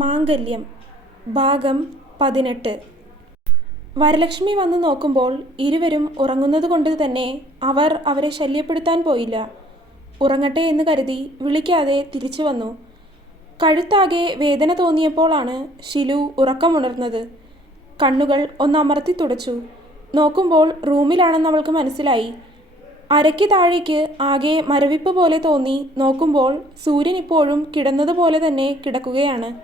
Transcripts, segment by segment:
മാംഗല്യം ഭാഗം പതിനെട്ട്. വരലക്ഷ്മി വന്നു നോക്കുമ്പോൾ ഇരുവരും ഉറങ്ങുന്നത് കൊണ്ട് തന്നെ അവർ അവരെ ശല്യപ്പെടുത്താൻ പോയില്ല. ഉറങ്ങട്ടെ എന്ന് കരുതി വിളിക്കാതെ തിരിച്ചു വന്നു. കഴുത്താകെ വേദന തോന്നിയപ്പോഴാണ് ഷിലു ഉറക്കമുണർന്നത്. കണ്ണുകൾ ഒന്നമർത്തി തുടച്ചു. നോക്കുമ്പോൾ റൂമിലാണെന്ന് അവൾക്ക് മനസ്സിലായി. അരയ്ക്ക് താഴേക്ക് ആകെ മരവിപ്പ് പോലെ തോന്നി നോക്കുമ്പോൾ സൂര്യൻ ഇപ്പോഴും കിടന്നതുപോലെ തന്നെ കിടക്കുകയാണ്.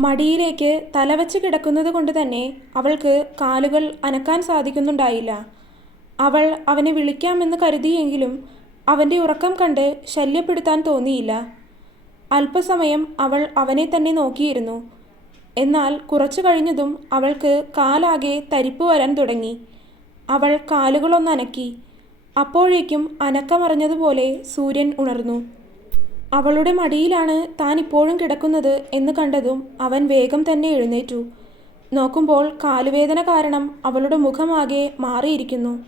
മടിയിലേക്ക് തലവച്ച് കിടക്കുന്നത് കൊണ്ട് തന്നെ അവൾക്ക് കാലുകൾ അനക്കാൻ സാധിക്കുന്നുണ്ടായില്ല. അവൾ അവനെ വിളിക്കാമെന്ന് കരുതിയെങ്കിലും അവന്റെ ഉറക്കം കണ്ട് ശല്യപ്പെടുത്താൻ തോന്നിയില്ല. അല്പസമയം അവൾ അവനെ തന്നെ നോക്കിയിരുന്നു. എന്നാൽ കുറച്ചു കഴിഞ്ഞതും അവൾക്ക് കാലാകെ തരിപ്പ് വരാൻ തുടങ്ങി. അവൾ കാലുകളൊന്നനക്കി. അപ്പോഴേക്കും അനക്കമറിഞ്ഞതുപോലെ സൂര്യൻ ഉണർന്നു. അവളുടെ മടിയിലാണ് താൻ ഇപ്പോഴും കിടക്കുന്നത് എന്ന് കണ്ടതും അവൻ വേഗം തന്നെ എഴുന്നേറ്റു. നോക്കുമ്പോൾ കാലുവേദന കാരണം അവളുടെ മുഖമാകെ മാറിയിരിക്കുന്നു.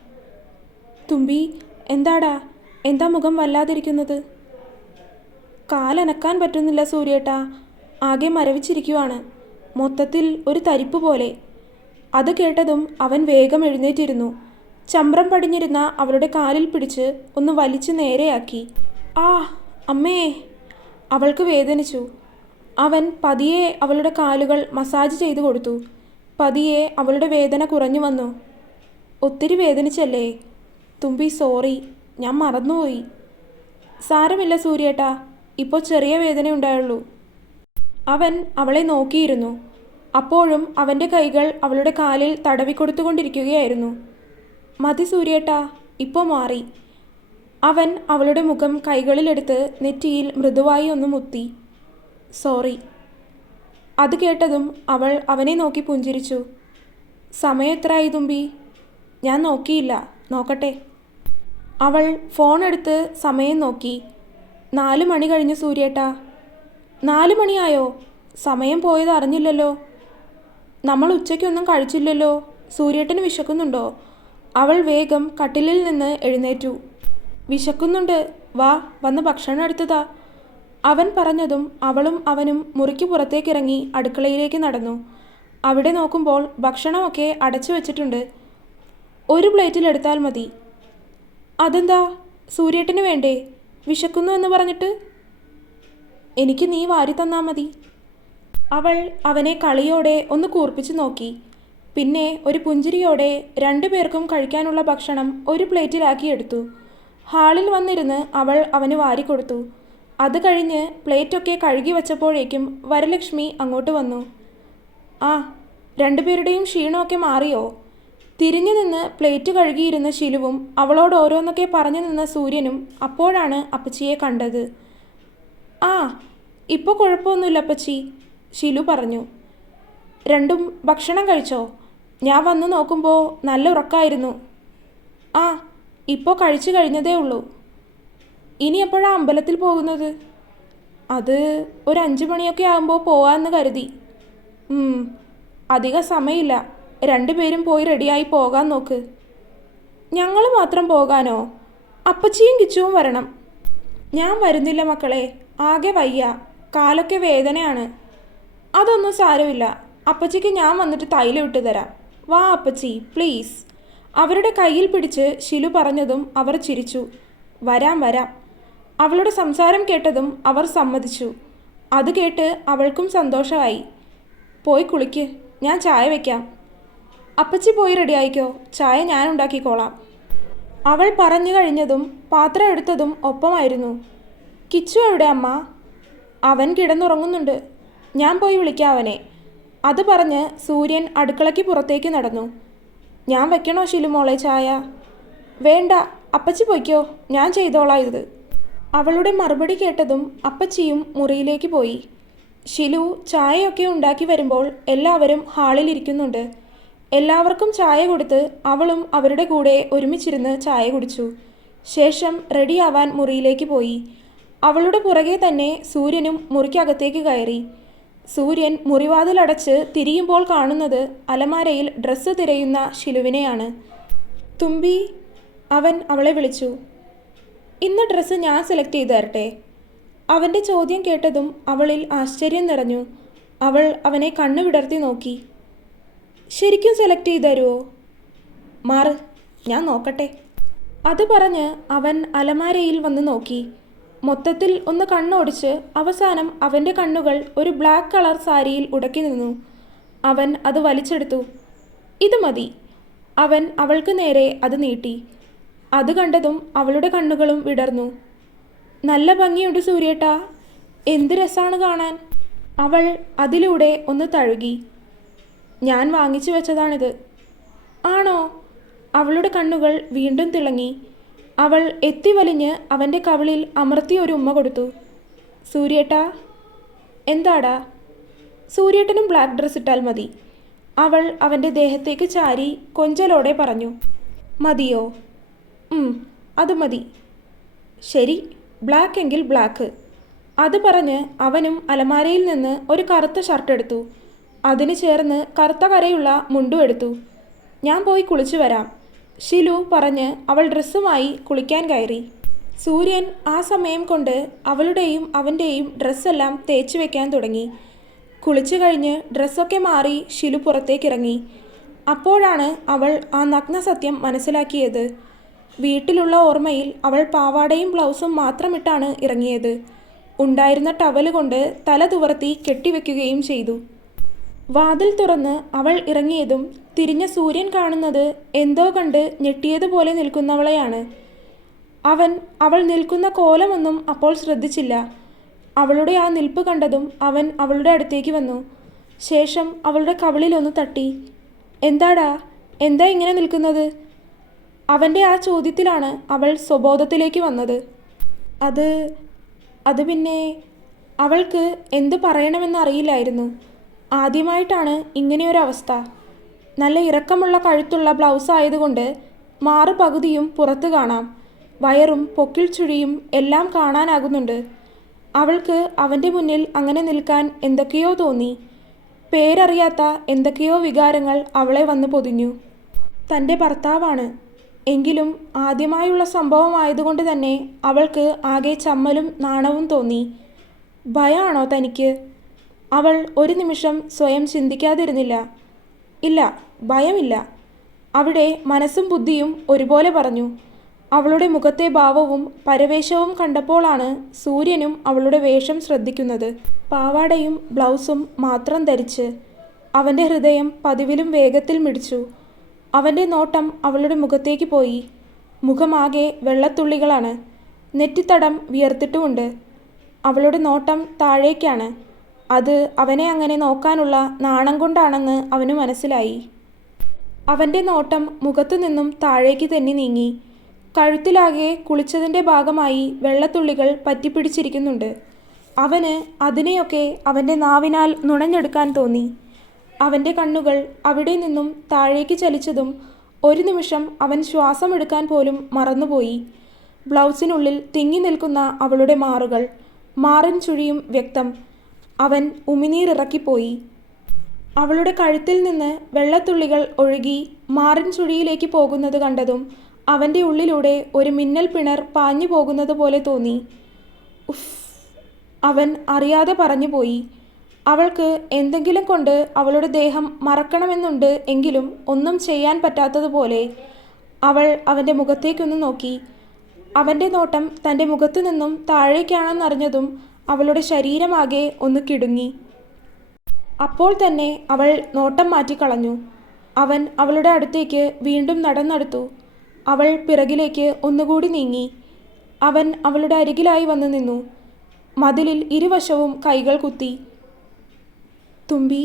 തുമ്പി എന്താടാ? എന്താ മുഖം വല്ലാതിരിക്കുന്നത്? കാലനക്കാൻ പറ്റുന്നില്ല സൂര്യേട്ടാ. ആകെ മരവിച്ചിരിക്കുവാണ്. മൊത്തത്തിൽ ഒരു തരിപ്പ് പോലെ. അത് കേട്ടതും അവൻ വേഗം എഴുന്നേറ്റിരുന്നു. ചമ്രം പടിഞ്ഞിരുന്ന അവളുടെ കാലിൽ പിടിച്ച് ഒന്ന് വലിച്ചു നേരെയാക്കി. ആ അമ്മേ. അവൾക്ക് വേദനിച്ചു. അവൻ പതിയെ അവളുടെ കാലുകൾ മസാജ് ചെയ്തു കൊടുത്തു. പതിയെ അവളുടെ വേദന കുറഞ്ഞു വന്നു. ഒത്തിരി വേദനിച്ചല്ലേ? തുമ്പി സോറി. ഞാൻ മറന്നുപോയി. സാരമില്ല സൂര്യേട്ടാ. ഇപ്പോൾ ചെറിയ വേദന ഉണ്ടായുള്ളൂ. അവൻ അവളെ നോക്കിയിരുന്നു. അപ്പോഴും അവന്റെ കൈകൾ അവളുടെ കാലിൽ തടവിക്കൊടുത്തുകൊണ്ടിരിക്കുകയായിരുന്നു. മതി സൂര്യേട്ടാ ഇപ്പോൾ മാറി. അവൻ അവളുടെ മുഖം കൈകളിലെടുത്ത് നെറ്റിയിൽ മൃദുവായി ഒന്ന് മുത്തി. സോറി. അത് കേട്ടതും അവൾ അവനെ നോക്കി പുഞ്ചിരിച്ചു. സമയം എത്രയായി തുമ്പി? ഞാൻ നോക്കിയില്ല. നോക്കട്ടെ. അവൾ ഫോൺ എടുത്ത് സമയം നോക്കി. നാല് മണി കഴിഞ്ഞു സൂര്യേട്ടാ. നാല് മണിയായോ? സമയം പോയത് അറിഞ്ഞില്ലല്ലോ. നമ്മൾ ഉച്ചയ്ക്കൊന്നും കഴിച്ചില്ലല്ലോ. സൂര്യേട്ടന് വിശക്കുന്നുണ്ടോ? അവൾ വേഗം കട്ടിലിൽ നിന്ന് എഴുന്നേറ്റു. വിശക്കുന്നുണ്ട്. വാ വന്ന് ഭക്ഷണം എടുത്തതാ. അവൻ പറഞ്ഞതും അവളും അവനും മുറിക്ക് പുറത്തേക്കിറങ്ങി അടുക്കളയിലേക്ക് നടന്നു. അവിടെ നോക്കുമ്പോൾ ഭക്ഷണമൊക്കെ അടച്ചു വെച്ചിട്ടുണ്ട്. ഒരു പ്ലേറ്റിൽ എടുത്താൽ മതി. അതെന്താ? സൂര്യേട്ടന് വേണ്ടേ? വിശക്കുന്നു എന്ന് പറഞ്ഞിട്ട്? എനിക്ക് നീ വാരി തന്നാൽ മതി. അവൾ അവനെ കളിയോടെ ഒന്ന് കൂർപ്പിച്ച് നോക്കി. പിന്നെ ഒരു പുഞ്ചിരിയോടെ രണ്ടുപേർക്കും കഴിക്കാനുള്ള ഭക്ഷണം ഒരു പ്ലേറ്റിലാക്കി എടുത്തു. ഹാളിൽ വന്നിരുന്ന് അവൾ അവന് വാരിക്കൊടുത്തു. അത് കഴിഞ്ഞ് പ്ലേറ്റൊക്കെ കഴുകി വച്ചപ്പോഴേക്കും വരലക്ഷ്മി അങ്ങോട്ട് വന്നു. ആ രണ്ടുപേരുടെയും ക്ഷീണമൊക്കെ മാറിയോ? തിരിഞ്ഞു നിന്ന് പ്ലേറ്റ് കഴുകിയിരുന്ന ശിലുവും അവളോട് ഓരോന്നൊക്കെ പറഞ്ഞു നിന്ന സൂര്യനും അപ്പോഴാണ് അപ്പച്ചിയെ കണ്ടത്. ആ ഇപ്പോൾ കുഴപ്പമൊന്നുമില്ല അപ്പച്ചി ശിലു പറഞ്ഞു. രണ്ടും ഭക്ഷണം കഴിച്ചോ? ഞാൻ വന്ന് നോക്കുമ്പോൾ നല്ല ഉറക്കമായിരുന്നു ആ ഇപ്പോൾ കഴിച്ചു കഴിഞ്ഞതേ ഉള്ളൂ. ഇനി എപ്പോഴാണ് അമ്പലത്തിൽ പോകുന്നത്? അത് ഒരു അഞ്ച് മണിയൊക്കെ ആകുമ്പോൾ പോവാമെന്ന് കരുതി. അധികം സമയമില്ല. രണ്ടുപേരും പോയി റെഡിയായി പോകാൻ നോക്ക്. ഞങ്ങൾ മാത്രം പോകാനോ? അപ്പച്ചിയും കിച്ചുവും വരണം. ഞാൻ വരുന്നില്ല മക്കളെ. ആകെ വയ്യ. കാലൊക്കെ വേദനയാണ്. അതൊന്നും സാരമില്ല. അപ്പച്ചിക്ക് ഞാൻ വന്നിട്ട് തൈലം ഇട്ട് തരാം. വാ അപ്പച്ചി പ്ലീസ് അവരുടെ കയ്യിൽ പിടിച്ച് ശിലു പറഞ്ഞതും അവർ ചിരിച്ചു. വരാം വരാം. അവളുടെ സംസാരം കേട്ടതും അവർ സമ്മതിച്ചു. അത് കേട്ട് അവൾക്കും സന്തോഷമായി. പോയി കുളിക്ക്. ഞാൻ ചായ വയ്ക്കാം അപ്പച്ചി പോയി റെഡിയായിക്കോ? ചായ ഞാൻ ഉണ്ടാക്കിക്കോളാം. അവൾ പറഞ്ഞു കഴിഞ്ഞതും പാത്രം എടുത്തതും ഒപ്പമായിരുന്നു. കിച്ചു എവിടെ അമ്മ? അവൻ കിടന്നുറങ്ങുന്നുണ്ട്. ഞാൻ പോയി വിളിക്കാം അവനെ. അത് പറഞ്ഞ് സൂര്യൻ അടുക്കളയ്ക്ക് പുറത്തേക്ക് നടന്നു. ഞാൻ വെക്കണോ ശിലുമോളെ ചായ? വേണ്ട അപ്പച്ചി പൊയ്ക്കോ ഞാൻ ചെയ്തോളാം ഇത്. അവളുടെ മറുപടി കേട്ടതും അപ്പച്ചിയും മുറിയിലേക്ക് പോയി. ഷിലു ചായയൊക്കെ ഉണ്ടാക്കി വരുമ്പോൾ എല്ലാവരും ഹാളിലിരിക്കുന്നുണ്ട് എല്ലാവർക്കും ചായ കൊടുത്ത് അവളും അവരുടെ കൂടെ ഒരുമിച്ചിരുന്ന് ചായ കുടിച്ചു. ശേഷം റെഡിയാവാൻ മുറിയിലേക്ക് പോയി. അവളുടെ പുറകെ തന്നെ സൂര്യനും മുറിക്കകത്തേക്ക് കയറി. സൂര്യൻ മുറിവാതിലടച്ച് തിരിയുമ്പോൾ കാണുന്നത് അലമാരയിൽ ഡ്രസ്സ് തിരയുന്ന ശിലുവിനെയാണ്. തുമ്പി അവൻ അവളെ വിളിച്ചു. ഇന്ന് ഡ്രസ്സ് ഞാൻ സെലക്ട് ചെയ്ത് തരട്ടെ? അവന്റെ ചോദ്യം കേട്ടതും അവളിൽ ആശ്ചര്യം നിറഞ്ഞു. അവൾ അവനെ കണ്ണു വിടർത്തി നോക്കി. ശരിക്കും സെലക്ട് ചെയ്ത് തരുമോ മാറ് ഞാൻ നോക്കട്ടെ. അത് പറഞ്ഞ് അവൻ അലമാരയിൽ വന്ന് നോക്കി. മൊത്തത്തിൽ ഒന്ന് കണ്ണോടിച്ച് അവസാനം അവന്റെ കണ്ണുകൾ ഒരു ബ്ലാക്ക് കളർ സാരിയിൽ ഉടക്കി നിന്നു. അവൻ അത് വലിച്ചെടുത്തു. ഇത് മതി. അവൻ അവൾക്ക് നേരെ അത് നീട്ടി. അത് കണ്ടതും അവളുടെ കണ്ണുകളും വിടർന്നു. നല്ല ഭംഗിയുണ്ട് സൂര്യേട്ട. എന്ത് രസമാണ് കാണാൻ. അവൾ അതിലൂടെ ഒന്ന് തഴുകി. ഞാൻ വാങ്ങിച്ചു വെച്ചതാണിത്. ആണോ? അവളുടെ കണ്ണുകൾ വീണ്ടും തിളങ്ങി. അവൾ എത്തിവലിഞ്ഞ് അവന്റെ കവിളിൽ അമർത്തി ഒരു ഉമ്മ കൊടുത്തു. സൂര്യേട്ടാ എന്താടാ? സൂര്യേട്ടനും ബ്ലാക്ക് ഡ്രസ് ഇട്ടാൽ മതി. അവൾ അവന്റെ ദേഹത്തേക്ക് ചാരി കൊഞ്ചലോടെ പറഞ്ഞു. മതിയോ? അത് മതി. ശരി ബ്ലാക്ക് എങ്കിൽ ബ്ലാക്ക് അത് പറഞ്ഞ് അവനും അലമാരയിൽ നിന്ന് ഒരു കറുത്ത ഷർട്ട് എടുത്തു. അതിന് ചേർന്ന് കറുത്ത കരയുള്ള മുണ്ടും എടുത്തു. ഞാൻ പോയി കുളിച്ചു വരാം. ഷിലു പറഞ്ഞ് അവൾ ഡ്രസ്സുമായി കുളിക്കാൻ കയറി. സൂര്യൻ ആ സമയം കൊണ്ട് അവളുടെയും അവന്റെയും ഡ്രസ്സെല്ലാം തേച്ച് വെക്കാൻ തുടങ്ങി. കുളിച്ചു കഴിഞ്ഞ് ഡ്രസ്സൊക്കെ മാറി ഷിലു പുറത്തേക്കിറങ്ങി. അപ്പോഴാണ് അവൾ ആ നഗ്ന സത്യം മനസ്സിലാക്കിയത്. വീട്ടിലുള്ള ഓർമ്മയിൽ അവൾ പാവാടയും ബ്ലൗസും മാത്രമിട്ടാണ് ഇറങ്ങിയത്. ഉണ്ടായിരുന്ന ടവൽ കൊണ്ട് തല തുവർത്തി കെട്ടിവെക്കുകയും ചെയ്തു. വാതിൽ തുറന്ന് അവൾ ഇറങ്ങിയതും തിരിഞ്ഞ സൂര്യൻ കാണുന്നത് എന്തോ കണ്ട് ഞെട്ടിയതുപോലെ നിൽക്കുന്നവളെയാണ്. അവൻ അവൾ നിൽക്കുന്ന കോലമൊന്നും അപ്പോൾ ശ്രദ്ധിച്ചില്ല. അവളുടെ ആ നിൽപ്പ് കണ്ടതും അവൻ അവളുടെ അടുത്തേക്ക് വന്നു. ശേഷം അവളുടെ കവിളിലൊന്ന് തട്ടി. എന്താടാ? എന്താ ഇങ്ങനെ നിൽക്കുന്നത്? അവന്റെ ആ ചോദ്യത്തിലാണ് അവൾ സ്വബോധത്തിലേക്ക് വന്നത്. അത് അത് പിന്നെ അവൾക്ക് എന്ത് പറയണമെന്ന് അറിയില്ലായിരുന്നു. ആദ്യമായിട്ടാണ് ഇങ്ങനെയൊരവസ്ഥ. നല്ല ഇറക്കമുള്ള കഴുത്തുള്ള ബ്ലൗസ് ആയതുകൊണ്ട് മാറ് പകുതിയും പുറത്ത് കാണാം. വയറും പൊക്കിൾ ചുഴിയും എല്ലാം കാണാനാകുന്നുണ്ട്. അവൾക്ക് അവന്റെ മുന്നിൽ അങ്ങനെ നിൽക്കാൻ എന്തൊക്കെയോ തോന്നി. പേരറിയാത്ത എന്തൊക്കെയോ വികാരങ്ങൾ അവളെ വന്ന് പൊതിഞ്ഞു. തന്റെ ഭർത്താവാണ്. എങ്കിലും ആദ്യമായുള്ള സംഭവമായതുകൊണ്ട് തന്നെ അവൾക്ക് ആകെ ചമ്മലും നാണവും തോന്നി. ഭയമാണോ തനിക്ക്? അവൾ ഒരു നിമിഷം സ്വയം ചിന്തിക്കാതിരുന്നില്ല. ഇല്ല ഭയമില്ല. അവിടെ മനസ്സും ബുദ്ധിയും ഒരുപോലെ പറഞ്ഞു. അവളുടെ മുഖത്തെ ഭാവവും പരവേശവും കണ്ടപ്പോഴാണ് സൂര്യനും അവളുടെ വേഷം ശ്രദ്ധിക്കുന്നത്. പാവാടയും ബ്ലൗസും മാത്രം ധരിച്ച് അവന്റെ ഹൃദയം പതിവിലും വേഗത്തിൽ മിടിച്ചു. അവന്റെ നോട്ടം അവളുടെ മുഖത്തേക്ക് പോയി. മുഖമാകെ വെള്ളത്തുള്ളികളാണ്. നെറ്റിത്തടം വിയർത്തിട്ടുമുണ്ട്. അവളുടെ നോട്ടം താഴേക്കാണ്. അത് അവനെ അങ്ങനെ നോക്കാനുള്ള നാണം കൊണ്ടാണെന്ന് അവന് മനസ്സിലായി. അവന്റെ നോട്ടം മുഖത്തു നിന്നും താഴേക്ക് തന്നെ നീങ്ങി. കഴുത്തിലാകെ കുളിച്ചതിന്റെ ഭാഗമായി വെള്ളത്തുള്ളികൾ പറ്റിപ്പിടിച്ചിരിക്കുന്നുണ്ട്. അവന് അതിനെയൊക്കെ അവന്റെ നാവിനാൽ നുണഞ്ഞെടുക്കാൻ തോന്നി. അവന്റെ കണ്ണുകൾ അവിടെ നിന്നും താഴേക്ക് ചലിച്ചതും ഒരു നിമിഷം അവൻ ശ്വാസമെടുക്കാൻ പോലും മറന്നുപോയി. ബ്ലൗസിനുള്ളിൽ തിങ്ങി നിൽക്കുന്ന അവളുടെ മാറുകൾ മാറിൻ ചുഴിയും വ്യക്തം. അവൻ ഉമിനീറിറക്കിപ്പോയി അവളുടെ കഴുത്തിൽ നിന്ന് വെള്ളത്തുള്ളികൾ ഒഴുകി മാറിൻ ചുഴിയിലേക്ക് പോകുന്നത് കണ്ടതും അവന്റെ ഉള്ളിലൂടെ ഒരു മിന്നൽ പിണർ പാഞ്ഞു പോകുന്നത് പോലെ തോന്നി. ഉഫ് അവൻ അറിയാതെ പറഞ്ഞുപോയി അവൾക്ക് എന്തെങ്കിലും കൊണ്ട് അവളുടെ ദേഹം മറക്കണമെന്നുണ്ട് എങ്കിലും ഒന്നും ചെയ്യാൻ പറ്റാത്തതുപോലെ അവൾ അവന്റെ മുഖത്തേക്കൊന്ന് നോക്കി. അവന്റെ നോട്ടം തന്റെ മുഖത്തു നിന്നും താഴേക്കാണെന്നറിഞ്ഞതും അവളുടെ ശരീരമാകെ ഒന്ന് കിടുങ്ങി. അപ്പോൾ തന്നെ അവൾ നോട്ടം മാറ്റിക്കളഞ്ഞു അവൻ അവളുടെ അടുത്തേക്ക് വീണ്ടും നടന്നെടുത്തു. അവൾ പിറകിലേക്ക് ഒന്നുകൂടി നീങ്ങി. അവൻ അവളുടെ അരികിലായി വന്നു നിന്നു. മതിലിൽ ഇരുവശവും കൈകൾ കുത്തി. തുമ്പി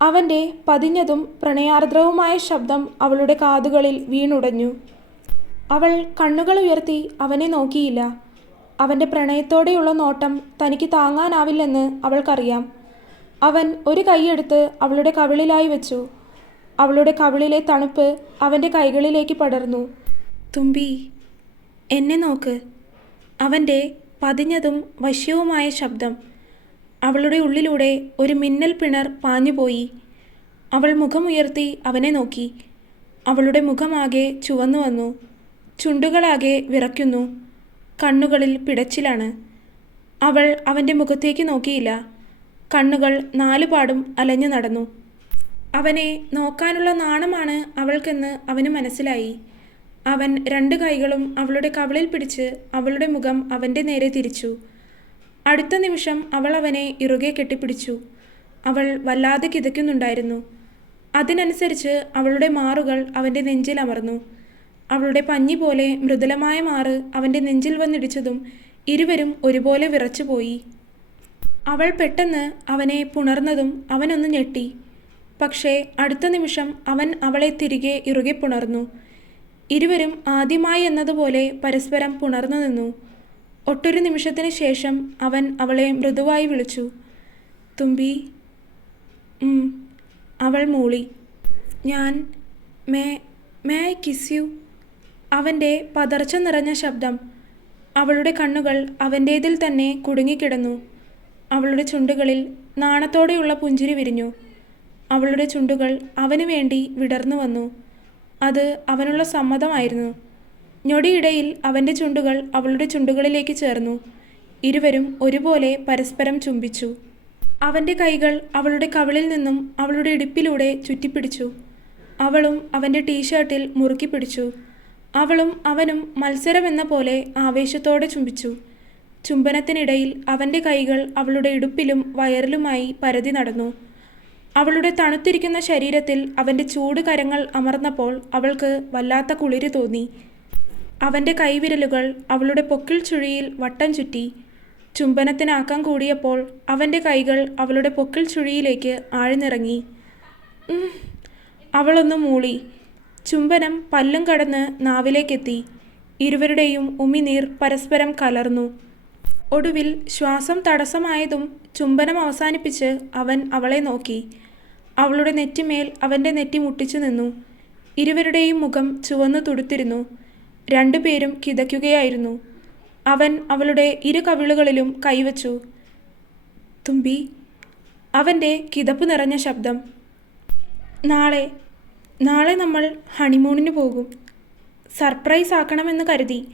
അവന്റെ പതിഞ്ഞതും പ്രണയാർദ്രവുമായ ശബ്ദം അവളുടെ കാതുകളിൽ വീണുടഞ്ഞു. അവൾ കണ്ണുകൾ ഉയർത്തി അവനെ നോക്കിയില്ല. അവന്റെ പ്രണയത്തോടെയുള്ള നോട്ടം തനിക്ക് താങ്ങാനാവില്ലെന്ന് അവൾക്കറിയാം. അവൻ ഒരു കൈയെടുത്ത് അവളുടെ കവിളിലായി വെച്ചു. അവളുടെ കവിളിലെ തണുപ്പ് അവന്റെ കൈകളിലേക്ക് പടർന്നു. തുമ്പി എന്നെ നോക്ക്. അവന്റെ പതിഞ്ഞതും വശ്യവുമായ ശബ്ദം. അവളുടെ ഉള്ളിലൂടെ ഒരു മിന്നൽ പിണർ പാഞ്ഞുപോയി. അവൾ മുഖമുയർത്തി അവനെ നോക്കി. അവളുടെ മുഖമാകെ ചുവന്നു വന്നു ചുണ്ടുകളാകെ വിറയ്ക്കുന്നു. കണ്ണുകളിൽ പിടച്ചിലാണ്. അവൾ അവന്റെ മുഖത്തേക്ക് നോക്കിയില്ല. കണ്ണുകൾ നാലുപാടും അലഞ്ഞു നടന്നു. അവനെ നോക്കാനുള്ള നാണമാണ് അവൾക്കെന്ന് അവന് മനസ്സിലായി. അവൻ രണ്ട് കൈകളും അവളുടെ കവളിൽ പിടിച്ച് അവളുടെ മുഖം അവന്റെ നേരെ തിരിച്ചു. അടുത്ത നിമിഷം അവൾ അവനെ ഇറുകെ കെട്ടിപ്പിടിച്ചു. അവൾ വല്ലാതെ കിതയ്ക്കുന്നുണ്ടായിരുന്നു. അതിനനുസരിച്ച് അവളുടെ മാറുകൾ അവന്റെ നെഞ്ചിൽ അമർന്നു. അവളുടെ പഞ്ഞി പോലെ മൃദുലമായ മാറ് അവന്റെ നെഞ്ചിൽ വന്നിടിച്ചതും ഇരുവരും ഒരുപോലെ വിറച്ചുപോയി. അവൾ പെട്ടെന്ന് അവനെ പുണർന്നതും അവനൊന്ന് ഞെട്ടി. പക്ഷേ അടുത്ത നിമിഷം അവൻ അവളെ തിരികെ ഇറുകെ പുണർന്നു. ഇരുവരും ആദ്യമായി എന്നതുപോലെ പരസ്പരം പുണർന്നു നിന്നു. ഒട്ടൊരു നിമിഷത്തിന് ശേഷം അവൻ അവളെ മൃദുവായി വിളിച്ചു. തുമ്പി. അവൾ മൂളി. ഞാൻ may may I kiss you? അവന്റെ പതർച്ച നിറഞ്ഞ ശബ്ദം. അവളുടെ കണ്ണുകൾ അവന്റേതിൽ തന്നെ കുടുങ്ങിക്കിടന്നു. അവളുടെ ചുണ്ടുകളിൽ നാണത്തോടെയുള്ള പുഞ്ചിരി വിരിഞ്ഞു. അവളുടെ ചുണ്ടുകൾ അവന് വേണ്ടി വിടർന്നു വന്നു. അത് അവനുള്ള സമ്മതമായിരുന്നു. ഞൊടിയിടയിൽ അവന്റെ ചുണ്ടുകൾ അവളുടെ ചുണ്ടുകളിലേക്ക് ചേർന്നു. ഇരുവരും ഒരുപോലെ പരസ്പരം ചുംബിച്ചു. അവന്റെ കൈകൾ അവളുടെ കവിളിൽ നിന്നും അവളുടെ ഇടുപ്പിലൂടെ ചുറ്റിപ്പിടിച്ചു. അവളും അവന്റെ ടീഷർട്ടിൽ മുറുക്കി പിടിച്ചു. അവളും അവനും മത്സരമെന്ന പോലെ ആവേശത്തോടെ ചുംബിച്ചു. ചുംബനത്തിനിടയിൽ അവന്റെ കൈകൾ അവളുടെ ഇടുപ്പിലും വയറിലുമായി പരതി നടന്നു. അവളുടെ തണുത്തിരിക്കുന്ന ശരീരത്തിൽ അവന്റെ ചൂട് കരങ്ങൾ അമർന്നപ്പോൾ അവൾക്ക് വല്ലാത്ത കുളിര് തോന്നി. അവന്റെ കൈവിരലുകൾ അവളുടെ പൊക്കിൾ ചുഴിയിൽ വട്ടം ചുറ്റി. ചുംബനത്തിനാക്കം കൂടിയപ്പോൾ അവന്റെ കൈകൾ അവളുടെ പൊക്കിൾ ചുഴിയിലേക്ക് ആഴ്ന്നിറങ്ങി. അവളൊന്ന് മൂളി. ചുംബനം പല്ലും കടന്ന് നാവിലേക്കെത്തി. ഇരുവരുടെയും ഉമിനീർ പരസ്പരം കലർന്നു. ഒടുവിൽ ശ്വാസം തടസ്സമായതും ചുംബനം അവസാനിപ്പിച്ച് അവൻ അവളെ നോക്കി. അവളുടെ നെറ്റിമേൽ അവന്റെ നെറ്റി മുട്ടിച്ചു നിന്നു. ഇരുവരുടെയും മുഖം ചുവന്നു തുടുത്തിരുന്നു. രണ്ടുപേരും കിതയ്ക്കുകയായിരുന്നു. അവൻ അവളുടെ ഇരു കവിളുകളിലും കൈവച്ചു. തുമ്പി അവന്റെ കിതപ്പ് നിറഞ്ഞ ശബ്ദം. നാളെ നാളെ നമ്മൾ ഹണിമൂണിന് പോകും. സർപ്രൈസ് ആക്കണമെന്ന് കരുതി.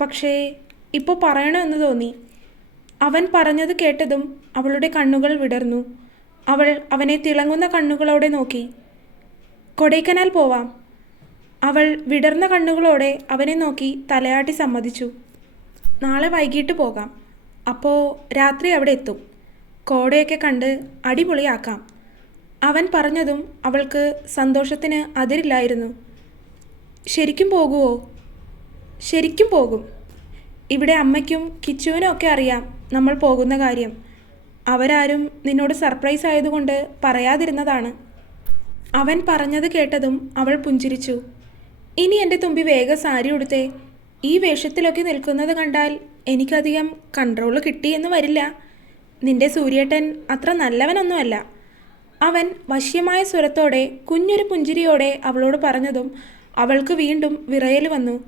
പക്ഷേ ഇപ്പോൾ പറയണമെന്ന് തോന്നി. അവൻ പറഞ്ഞത് കേട്ടതും അവളുടെ കണ്ണുകൾ വിടർന്നു. അവൾ അവനെ തിളങ്ങുന്ന കണ്ണുകളോടെ നോക്കി. കൊടൈക്കനാൽ പോവാം. അവൾ വിടർന്ന കണ്ണുകളോടെ അവനെ നോക്കി തലയാട്ടി സമ്മതിച്ചു. നാളെ വൈകിട്ട് പോകാം. അപ്പോൾ രാത്രി അവിടെ എത്തും. കോടയൊക്കെ കണ്ട് അടിപൊളിയാക്കാം. അവൻ പറഞ്ഞതും അവൾക്ക് സന്തോഷത്തിന് അതിരില്ലായിരുന്നു. ശരിക്കും പോകുമോ ശരിക്കും പോകും. ഇവിടെ അമ്മയ്ക്കും കിച്ചുവിനും ഒക്കെ അറിയാം നമ്മൾ പോകുന്ന കാര്യം. അവരാരും നിന്നോട് സർപ്രൈസ് ആയതുകൊണ്ട് പറയാതിരുന്നതാണ്. അവൻ പറഞ്ഞത് കേട്ടതും അവൾ പുഞ്ചിരിച്ചു. ഇനി എന്റെ തുമ്പി വേഗം സാരി ഉടുത്തേ. ഈ വേഷത്തിലൊക്കെ നിൽക്കുന്നത് കണ്ടാൽ എനിക്കധികം കൺട്രോൾ കിട്ടിയെന്ന് വരില്ല. നിന്റെ സൂര്യേട്ടൻ അത്ര നല്ലവനൊന്നുമല്ല. അവൻ വശ്യമായ സ്വരത്തോടെ കുഞ്ഞൊരു പുഞ്ചിരിയോടെ അവളോട് പറഞ്ഞതും അവൾക്ക് വീണ്ടും വിറയൽ വന്നു.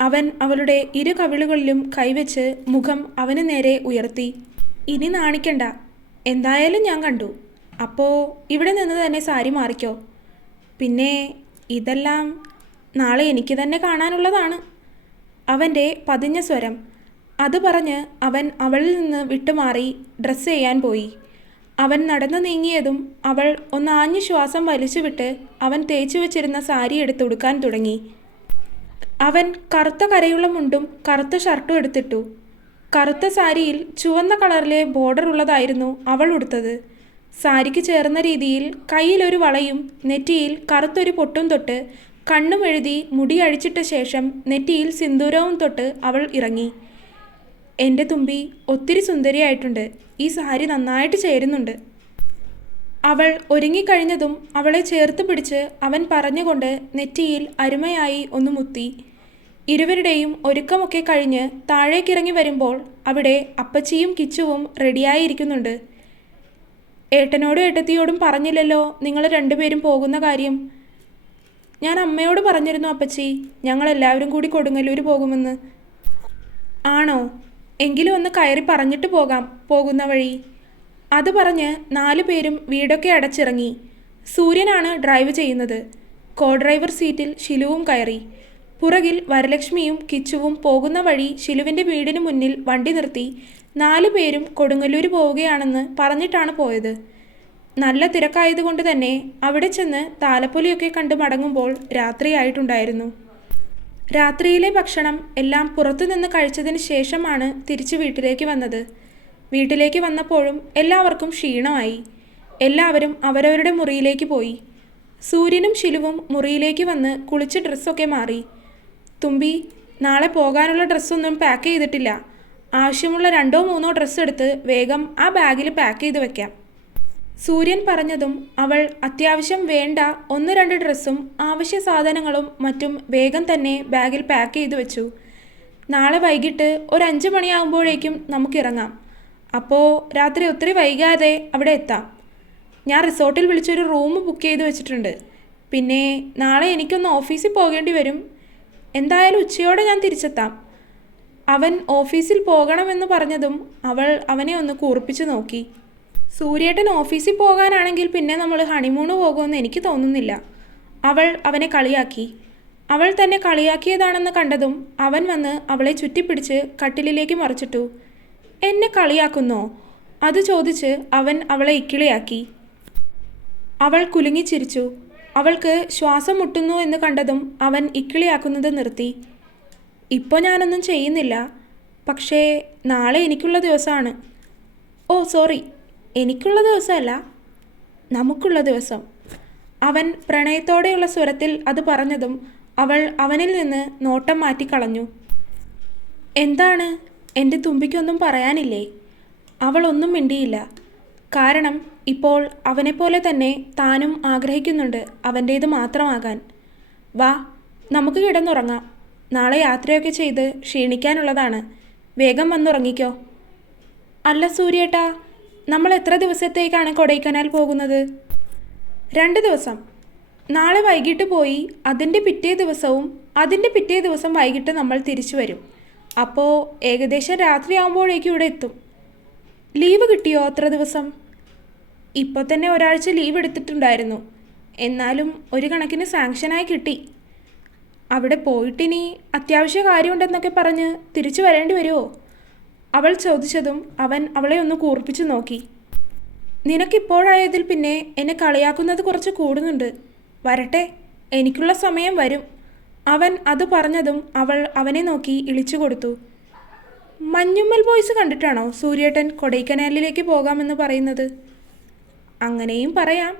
അവൻ അവളുടെ ഇരു കവിളുകളിലും കൈവച്ച് മുഖം അവന് നേരെ ഉയർത്തി. ഇനി നാണിക്കണ്ട. എന്തായാലും ഞാൻ കണ്ടു. അപ്പോൾ ഇവിടെ നിന്ന് തന്നെ സാരി മാറിക്കോ. പിന്നെ ഇതെല്ലാം നാളെ എനിക്ക് തന്നെ കാണാനുള്ളതാണ്. അവന്റെ പതിഞ്ഞ സ്വരം. അത് പറഞ്ഞ് അവൻ അവളിൽ നിന്ന് വിട്ടുമാറി ഡ്രസ്സ് ചെയ്യാൻ പോയി. അവൻ നടന്നു നീങ്ങിയതും അവൾ ഒന്ന് ആഞ്ഞു ശ്വാസം വലിച്ചുവിട്ട് അവൻ തേച്ചു വെച്ചിരുന്ന സാരി എടുത്തുടുക്കാൻ തുടങ്ങി. അവൻ കറുത്ത കരയുള്ള മുണ്ടും കറുത്ത ഷർട്ടും എടുത്തിട്ടു. കറുത്ത സാരിയിൽ ചുവന്ന കളറിലെ ബോർഡർ ഉള്ളതായിരുന്നു അവൾ ഉടുത്തത്. സാരിക്ക് ചേർന്ന രീതിയിൽ കയ്യിലൊരു വളയും നെറ്റിയിൽ കറുത്തൊരു പൊട്ടും തൊട്ട് കണ്ണും എഴുതി മുടി അഴിച്ചിട്ട ശേഷം നെറ്റിയിൽ സിന്ദൂരവും തൊട്ട് അവൾ ഇറങ്ങി. എന്റെ തുമ്പി ഒത്തിരി സുന്ദരിയായിട്ടുണ്ട്. ഈ സാരി നന്നായിട്ട് ചേരുന്നുണ്ട്. അവൾ ഒരുങ്ങിക്കഴിഞ്ഞതും അവളെ ചേർത്ത് പിടിച്ച് അവൻ പറഞ്ഞുകൊണ്ട് നെറ്റിയിൽ അരുമയായി ഒന്ന് മുത്തി. ഇരുവരുടെയും ഒരുക്കമൊക്കെ കഴിഞ്ഞ് താഴേക്കിറങ്ങി വരുമ്പോൾ അവിടെ അപ്പച്ചിയും കിച്ചുവും റെഡിയായിരിക്കുന്നുണ്ട്. ഏട്ടനോടും ഏട്ടത്തിയോടും പറഞ്ഞില്ലല്ലോ നിങ്ങൾ രണ്ടുപേരും പോകുന്ന കാര്യം. ഞാൻ അമ്മയോട് പറഞ്ഞിരുന്നു അപ്പച്ചി ഞങ്ങളെല്ലാവരും കൂടി കൊടുങ്ങല്ലൂർ പോകുമെന്ന്. ആണോ? എങ്കിലും ഒന്ന് കയറി പറഞ്ഞിട്ട് പോകാം പോകുന്ന വഴി. അത് പറഞ്ഞ് നാലു പേരും വീടൊക്കെ അടച്ചിറങ്ങി. സൂര്യനാണ് ഡ്രൈവ് ചെയ്യുന്നത്. കോ ഡ്രൈവർ സീറ്റിൽ ശിലുവും കയറി. പുറകിൽ വരലക്ഷ്മിയും കിച്ചുവും പോകുന്ന വഴി ശിലുവിന്റെ വീടിന് മുന്നിൽ വണ്ടി നിർത്തി. നാലു പേരും കൊടുങ്ങല്ലൂർ പോവുകയാണെന്ന് പറഞ്ഞിട്ടാണ് പോയത്. നല്ല തിരക്കായതുകൊണ്ട് തന്നെ അവിടെ ചെന്ന് താലപ്പൊലിയൊക്കെ കണ്ട് മടങ്ങുമ്പോൾ രാത്രിയായിട്ടുണ്ടായിരുന്നു. രാത്രിയിലെ ഭക്ഷണം എല്ലാം പുറത്തുനിന്ന് കഴിച്ചതിന് ശേഷമാണ് തിരിച്ച് വീട്ടിലേക്ക് വന്നത്. വീട്ടിലേക്ക് വന്നപ്പോഴും എല്ലാവർക്കും ക്ഷീണമായി. എല്ലാവരും അവരവരുടെ മുറിയിലേക്ക് പോയി. സൂര്യനും ശിലുവും മുറിയിലേക്ക് വന്ന് കുളിച്ച് ഡ്രസ്സൊക്കെ മാറി. തുമ്പി നാളെ പോകാനുള്ള ഡ്രസ്സൊന്നും പാക്ക് ചെയ്തിട്ടില്ല. ആവശ്യമുള്ള രണ്ടോ മൂന്നോ ഡ്രസ്സ് എടുത്ത് വേഗം ആ ബാഗിൽ പാക്ക് ചെയ്ത് വെക്കാം. സൂര്യൻ പറഞ്ഞതും അവൾ അത്യാവശ്യം വേണ്ട ഒന്ന് രണ്ട് ഡ്രസ്സും ആവശ്യ സാധനങ്ങളും മറ്റും വേഗം തന്നെ ബാഗിൽ പാക്ക് ചെയ്തു വെച്ചു. നാളെ വൈകിട്ട് ഒരു അഞ്ച് മണിയാകുമ്പോഴേക്കും നമുക്കിറങ്ങാം അപ്പോൾ രാത്രി ഒത്തിരി വൈകാതെ അവിടെ എത്താം. ഞാൻ റിസോർട്ടിൽ വിളിച്ചൊരു റൂം ബുക്ക് ചെയ്ത് വെച്ചിട്ടുണ്ട്. പിന്നെ നാളെ എനിക്കൊന്ന് ഓഫീസിൽ പോകേണ്ടി വരും. എന്തായാലും ഉച്ചയോടെ ഞാൻ തിരിച്ചെത്താം. അവൻ ഓഫീസിൽ പോകണമെന്ന് പറഞ്ഞതും അവൾ അവനെ ഒന്ന് കൂർപ്പിച്ചു നോക്കി. സൂര്യേട്ടൻ ഓഫീസിൽ പോകാനാണെങ്കിൽ പിന്നെ നമ്മൾ ഹണിമൂണ് പോകുമെന്ന് എനിക്ക് തോന്നുന്നില്ല. അവൾ അവനെ കളിയാക്കി. അവൾ തന്നെ കളിയാക്കിയതാണെന്ന് കണ്ടതും അവൻ വന്ന് അവളെ ചുറ്റിപ്പിടിച്ച് കട്ടിലിലേക്ക് മറിച്ചിട്ടു. എന്നെ കളിയാക്കുന്നോ? അത് ചോദിച്ച് അവൻ അവളെ ഇക്കിളിയാക്കി. അവൾ കുലുങ്ങിച്ചിരിച്ചു അവൾക്ക് ശ്വാസം മുട്ടുന്നു എന്ന് കണ്ടതും അവൻ ഇക്കിളിയാക്കുന്നത് നിർത്തി. ഇപ്പോൾ ഞാനൊന്നും ചെയ്യുന്നില്ല. പക്ഷേ നാളെ എനിക്കുള്ള ദിവസമാണ്. Oh sorry. എനിക്കുള്ള ദിവസമല്ല നമുക്കുള്ള ദിവസം. അവൻ പ്രണയത്തോടെയുള്ള സ്വരത്തിൽ അത് പറഞ്ഞതും അവൾ അവനിൽ നിന്ന് നോട്ടം മാറ്റിക്കളഞ്ഞു. എന്താണ്? എന്റെ തുമ്പിക്കൊന്നും പറയാനില്ലേ? അവൾ ഒന്നും മിണ്ടിയില്ല. കാരണം ഇപ്പോൾ അവനെപ്പോലെ തന്നെ താനും ആഗ്രഹിക്കുന്നുണ്ട് അവന്റേത് മാത്രമാകാൻ. വാ നമുക്ക് കിടന്നുറങ്ങാം. നാളെ യാത്രയൊക്കെ ചെയ്ത് ക്ഷീണിക്കാനുള്ളതാണ്. വേഗം വന്നുറങ്ങിക്കോ. അല്ല സൂര്യേട്ടാ നമ്മൾ എത്ര ദിവസത്തേക്കാണ് കൊടൈക്കനാൽ പോകുന്നത്? രണ്ട് ദിവസം. നാളെ വൈകിട്ട് പോയി അതിന്റെ പിറ്റേ ദിവസവും അതിന്റെ പിറ്റേ ദിവസം വൈകിട്ട് നമ്മൾ തിരിച്ചു വരും. അപ്പോൾ ഏകദേശം രാത്രി ആകുമ്പോഴേക്കും ഇവിടെ എത്തും. ലീവ് കിട്ടിയോ അത്ര ദിവസം? ഇപ്പോൾ തന്നെ ഒരാഴ്ച ലീവ് എടുത്തിട്ടുണ്ടായിരുന്നു. എന്നാലും ഒരു കണക്കിന് സാങ്ഷനായി കിട്ടി. അവിടെ പോയിട്ടിനി അത്യാവശ്യ കാര്യമുണ്ടെന്നൊക്കെ പറഞ്ഞ് തിരിച്ചു വരേണ്ടി വരുമോ അവൾ ചോദിച്ചതും അവൻ അവളെ ഒന്ന് കൂർപ്പിച്ചു നോക്കി. നിനക്കിപ്പോഴായതിൽ പിന്നെ എന്നെ കളിയാക്കുന്നത് കുറച്ച് കൂടുന്നുണ്ട്. വരട്ടെ എനിക്കുള്ള സമയം വരും. അവൻ അത് പറഞ്ഞതും അവൾ അവനെ നോക്കി ഇളിച്ചു കൊടുത്തു. മഞ്ഞുമ്മൽ ബോയ്സ് കണ്ടിട്ടാണോ സൂര്യേട്ടൻ കൊടൈക്കനാലിലേക്ക് പോകാമെന്ന് പറയുന്നത്? അങ്ങനെയും പറയാം.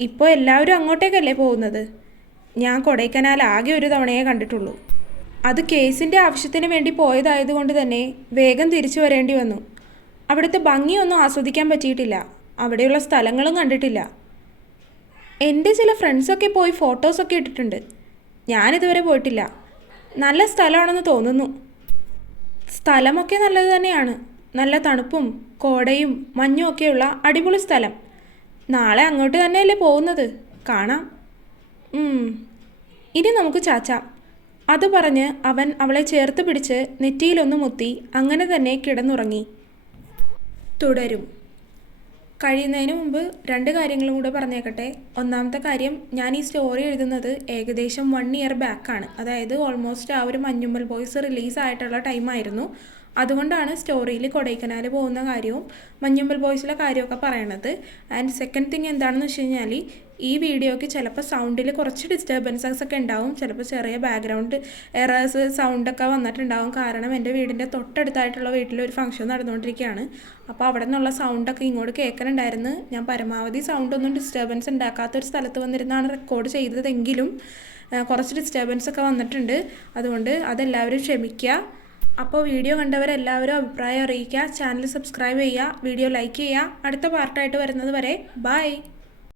ഇപ്പോൾ എല്ലാവരും അങ്ങോട്ടേക്കല്ലേ പോകുന്നത്? ഞാൻ കൊടൈക്കനാൽ ആകെ ഒരു തവണയേ കണ്ടിട്ടുള്ളൂ. അത് കേസിന്റെ ആവശ്യത്തിന് വേണ്ടി പോയതായതുകൊണ്ട് തന്നെ വേഗം തിരിച്ചു വരേണ്ടി വന്നു. അവിടുത്തെ ഭംഗിയൊന്നും ആസ്വദിക്കാൻ പറ്റിയിട്ടില്ല. അവിടെയുള്ള സ്ഥലങ്ങളും കണ്ടിട്ടില്ല. എന്റെ ചില ഫ്രണ്ട്സൊക്കെ പോയി ഫോട്ടോസൊക്കെ ഇട്ടിട്ടുണ്ട്. ഞാനിതുവരെ പോയിട്ടില്ല. നല്ല സ്ഥലമാണെന്ന് തോന്നുന്നു. സ്ഥലമൊക്കെ നല്ലത് തന്നെയാണ്. നല്ല തണുപ്പും കോടയും മഞ്ഞും ഒക്കെയുള്ള അടിപൊളി സ്ഥലം. നാളെ അങ്ങോട്ട് തന്നെയല്ലേ പോകുന്നത്? കാണാം. ഇനി നമുക്ക് ചാച്ചാം. അത് പറഞ്ഞ് അവൻ അവളെ ചേർത്ത് പിടിച്ച് നെറ്റിയിലൊന്ന് മുത്തി അങ്ങനെ തന്നെ കിടന്നുറങ്ങി. തുടരും. കഴിയുന്നതിന് മുമ്പ് രണ്ട് കാര്യങ്ങളും കൂടെ പറഞ്ഞേക്കട്ടെ. ഒന്നാമത്തെ കാര്യം ഞാൻ ഈ സ്റ്റോറി എഴുതുന്നത് ഏകദേശം വൺ ഇയർ ബാക്കാണ് അതായത് ഓൾമോസ്റ്റ് ആ ഒരു മഞ്ഞുമ്മൽ ബോയ്സ് റിലീസ് ആയിട്ടുള്ള ടൈമായിരുന്നു അതുകൊണ്ടാണ് സ്റ്റോറിയിൽ കൊടൈക്കനാൽ പോകുന്ന കാര്യവും മഞ്ഞുമ്പൽ ബോയ്സിലെ കാര്യമൊക്കെ പറയണത്. ആൻഡ് സെക്കൻഡ് തിങ് എന്താണെന്ന് വെച്ച് കഴിഞ്ഞാൽ ഈ വീഡിയോയ്ക്ക് ചിലപ്പോൾ സൗണ്ടിൽ കുറച്ച് ഡിസ്റ്റർബൻസസ് ഒക്കെ ഉണ്ടാവും. ചിലപ്പോൾ ചെറിയ ബാക്ക്ഗ്രൗണ്ട് എറേഴ്സ് സൗണ്ടൊക്കെ വന്നിട്ടുണ്ടാവും. കാരണം എന്റെ വീടിന്റെ തൊട്ടടുത്തായിട്ടുള്ള വീട്ടിൽ ഒരു ഫംഗ്ഷൻ നടന്നുകൊണ്ടിരിക്കുകയാണ്. അപ്പോൾ അവിടെ നിന്നുള്ള സൗണ്ടൊക്കെ ഇങ്ങോട്ട് കേൾക്കണുണ്ടായിരുന്നു. ഞാൻ പരമാവധി സൗണ്ടൊന്നും ഡിസ്റ്റർബൻസ് ഉണ്ടാക്കാത്തൊരു സ്ഥലത്ത് വന്നിരുന്നാണ് റെക്കോർഡ് ചെയ്തതെങ്കിലും കുറച്ച് ഡിസ്റ്റർബൻസ് ഒക്കെ വന്നിട്ടുണ്ട്. അതുകൊണ്ട് അതെല്ലാവരും ക്ഷമിക്കുക. അപ്പോൾ വീഡിയോ കണ്ടവരെല്ലാവരും അഭിപ്രായം അറിയിക്കുക. ചാനൽ സബ്സ്ക്രൈബ് ചെയ്യുക. വീഡിയോ ലൈക്ക് ചെയ്യുക. അടുത്ത പാർട്ടായിട്ട് വരുന്നത് വരെ ബൈ.